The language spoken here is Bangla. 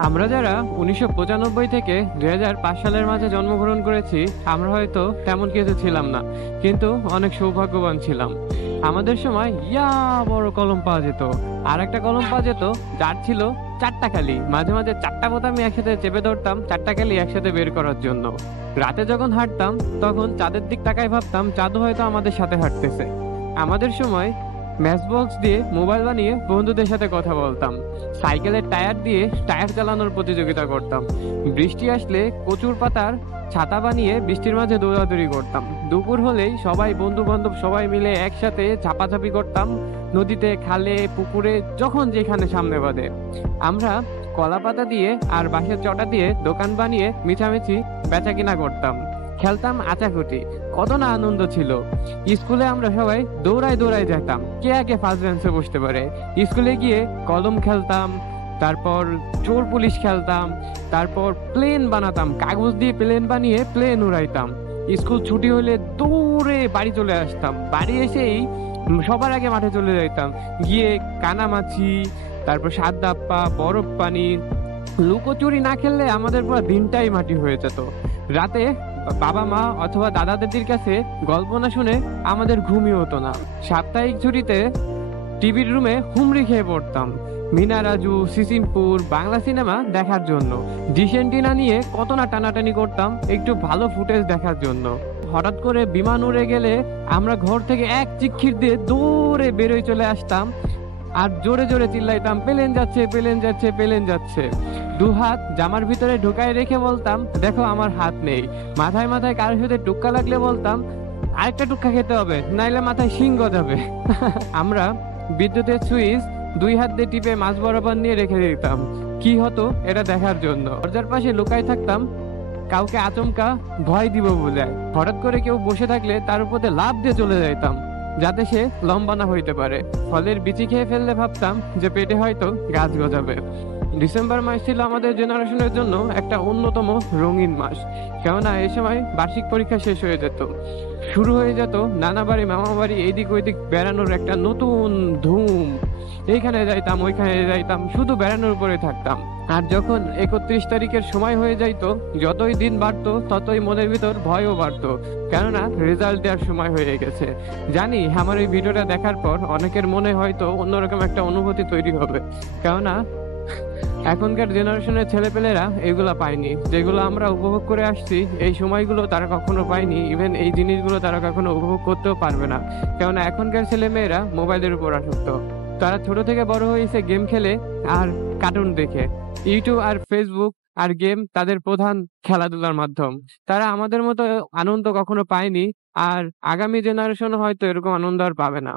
আমরা যারা ১৯৯৫ থেকে ২০০৫ সালের মাঝে জন্মগ্রহণ করেছি, আমরা হয়তো তেমন কিছু ছিলাম না। কিন্তু অনেক সৌভাগ্যবান ছিলাম। আমাদের সময় বড় কলম পাওয়া যেত। আরেকটা কলম পাওয়া যেত যার ছিল ৪ টা কালি। মাঝে, মাঝে ৪ টা বোতামই একসাথে চেপে ধরতাম ৪ টা কালি একসাথে বের করার জন্য। রাতে যখন হাঁটতাম তখন চাঁদের দিক তাকায় ভাবতাম চাঁদও হয়তো আমাদের সাথে হাঁটতেছে। আমাদের সময় ম্যাচ বক্স দিয়ে মোবাইল বানিয়ে বন্ধুদের সাথে কথা বলতাম। সাইকেলের টায়ার দিয়ে টায়ার চালানোর প্রতিযোগিতা করতাম। বৃষ্টি আসলে কচুর পাতার ছাতা বানিয়ে বৃষ্টির মাঝে দৌড়াদৌড়ি করতাম। দুপুর হলেই সবাই বন্ধু বান্ধব সবাই মিলে একসাথে ঝাপাঝাপি করতাম নদীতে, খালে, পুকুরে, যখন যেখানে সামনে বাদে। আমরা কলা পাতা দিয়ে আর বাঁশের চটা দিয়ে দোকান বানিয়ে মিছামিছি বেচা কিনা করতাম। খেলতাম আচাকুটি। কত না আনন্দ ছিল। স্কুলে আমরা সবাই দৌড়ায় দৌড়ায় যেতাম কে আগে ফার্স্ট বেঞ্চে বসতে পারে। স্কুলে গিয়ে কলম খেলতাম, তারপর চোর পুলিশ খেলতাম, তারপর প্লেন বানাতাম, কাগজ দিয়ে প্লেন বানিয়ে প্লেন উড়াইতাম। স্কুল ছুটি হলে দৌড়ে বাড়ি চলে আসতাম। বাড়ি এসেই সবার আগে মাঠে চলে যাইতাম, গিয়ে কানামাছি, তারপর সাত দাপ্পা, বরফ পানি, লুকোচুরি না খেললে আমাদের পুরো দিনটাই মাটি হয়ে যেত। রাতে বাবা মা অথবা দাদা দাদির কাছে গল্প না শুনে আমাদের ঘুমই হতো না। সাপ্তাহিক ছুটিতে টিভির রুমে হুমড়ি খেয়ে পড়তাম মিনা রাজু, সিসিমপুর, বাংলা সিনেমা দেখার জন্য। ডিশ এন্টিনা নিয়ে কত না টানাটানি করতাম একটু ভালো ফুটেজ দেখার জন্য। হঠাৎ করে বিমান উড়ে গেলে আমরা ঘর থেকে এক চিৎকার দিয়ে দৌড়ে বেরোয় চলে আসতাম আর জোরে জোরে চিল্লাইতাম, প্লেন যাচ্ছে, প্লেন যাচ্ছে, প্লেন যাচ্ছে। দু হাত জামার ভিতরে ঢুকায় রেখে বলতাম, দেখো আমার হাত নেই। মাথায় মাথায় কারোর সাথে টুক্কা লাগলে বলতাম, আরেকটা টুক্কা খেতে হবে, নাইলে মাথায় শিং গজাবে। আমরা বিদ্যুতের সুইচ ২ হাত দিয়ে টিপে মাঝ বরাবর নিয়ে রেখে দিতাম, কি হতো এটা দেখার জন্য। দরজার পাশে লুকায় থাকতাম কাউকে আচমকা ভয় দিব বলে। হঠাৎ করে কেউ বসে থাকলে তার উপর দিয়ে লাফ দিয়ে চলে যাইতাম যাতে সে লম্বা না হইতে পারে। ফলের বিচি খেয়ে ফেললে ভাবতাম যে পেটে হয়তো গাছ গজাবে। ডিসেম্বর মাস ছিল আমাদের জেনারেশনের জন্য একটা অন্যতম রঙিন মাস। কেননা এই সময় বার্ষিক পরীক্ষা শেষ হয়ে যেত, শুরু হয়ে যেত নানা বাড়ি মামা বাড়ি এইদিক ওইদিক বেড়ানোর একটা নতুন ধুম। এইখানে যাইতাম ওইখানে যাইতাম, শুধু বেড়ানোর উপরে থাকতাম। আর যখন ৩১ তারিখের সময় হয়ে যাইতো, যতই দিন বাড়তো ততই মনের ভিতর ভয়ও বাড়তো, কেননা রেজাল্ট দেওয়ার সময় হয়ে গেছে। জানি আমার এই ভিডিওটা দেখার পর অনেকের মনে হয়তো অন্যরকম একটা অনুভূতি তৈরি হবে, কেননা এখনকার জেনারেশনের ছেলেপেলেরা এগুলা পায়নি। যেগুলো আমরা উপভোগ করে আসছি এই সময়গুলো তারা কখনো পায়নি। ইভেন এই জিনিসগুলো তারা কখনো উপভোগ করতেও পারবে না, কেননা এখনকার ছেলেমেয়েরা মোবাইলের উপর আসক্ত। তারা ছোট থেকে বড় হয়েছে গেম খেলে আর কার্টুন দেখে। ইউটিউব আর ফেসবুক আর গেম তাদের প্রধান খেলাধুলার মাধ্যম। তারা আমাদের মতো আনন্দ কখনো পায়নি, আর আগামী জেনারেশন হয়তো এরকম আনন্দ আর পাবে না।